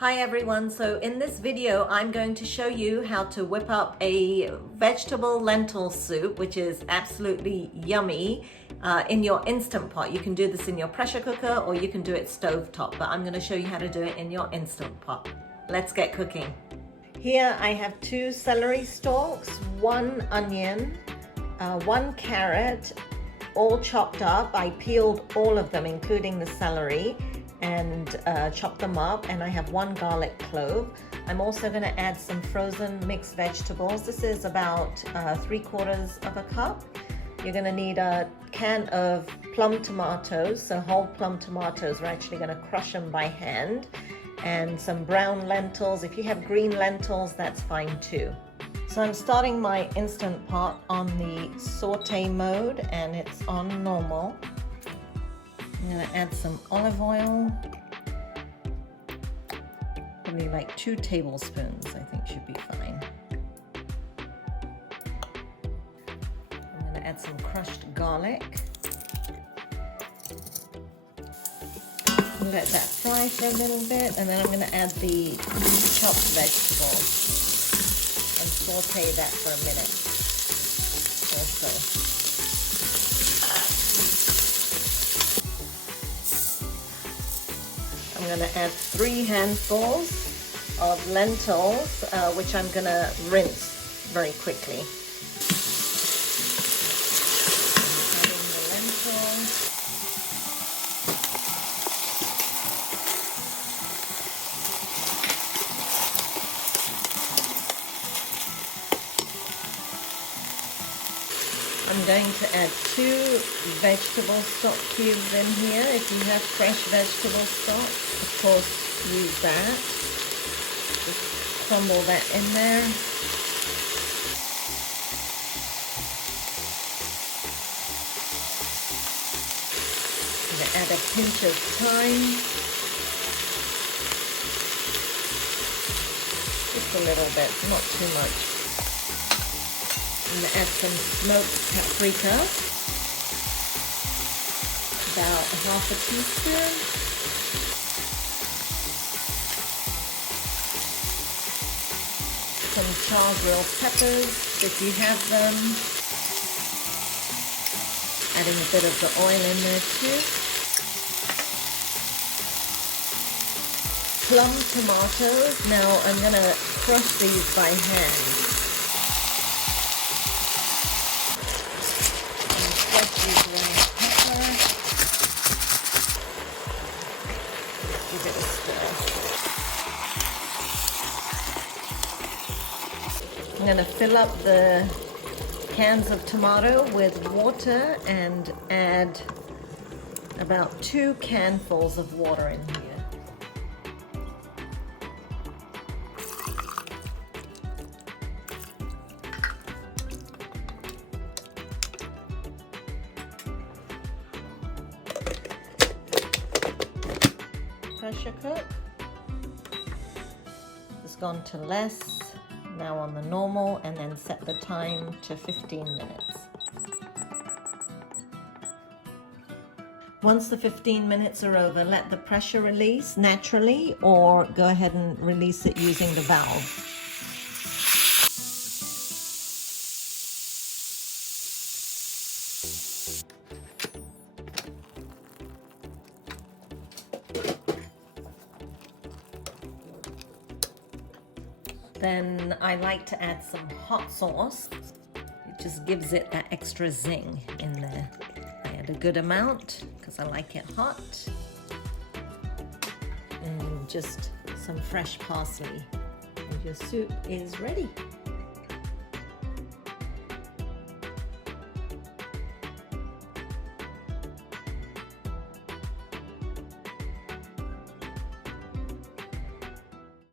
Hi everyone, so in this video I'm going to show you how to whip up a vegetable lentil soup, which is absolutely yummy, in your Instant Pot. You can do this in your pressure cooker or you can do it stovetop, but I'm going to show you how to do it in your Instant Pot. Let's get cooking. Here I have 2 celery stalks, 1 onion, 1 carrot, all chopped up. I peeled all of them including the celery and chop them up, and I have 1 garlic clove. I'm also going to add some frozen mixed vegetables. This is about 3/4 of a cup. You're going to need a can of plum tomatoes, so whole plum tomatoes. We're actually going to crush them by hand, and some brown lentils. If you have green lentils, that's fine too. So I'm starting my Instant Pot on the saute mode, and it's on normal. I'm going to add some olive oil, probably like 2 tablespoons, I think should be fine. I'm going to add some crushed garlic. Let that fry for a little bit, and then I'm going to add the chopped vegetables and saute that for a minute or so. I'm going to add 3 handfuls of lentils, which I'm going to rinse very quickly. Adding the lentils. I'm going to add 2 vegetable stock cubes in here. If you have fresh vegetable stock, of course, use that. Just crumble that in there. I'm going to add a pinch of thyme. Just a little bit, not too much. I'm going to add some smoked paprika, about 1/2 teaspoon. Some char-grilled peppers, if you have them. Adding a bit of the oil in there too. Plum tomatoes. Now I'm going to crush these by hand. Give it a stir. I'm going to fill up the cans of tomato with water and add about 2 canfuls of water in here. Pressure cook. It's gone to less, now on the normal, and then set the time to 15 minutes. Once the 15 minutes are over, let the pressure release naturally, or go ahead and release it using the valve. Then I like to add some hot sauce. It just gives it that extra zing in there. I add a good amount because I like it hot. And just some fresh parsley. And your soup is ready.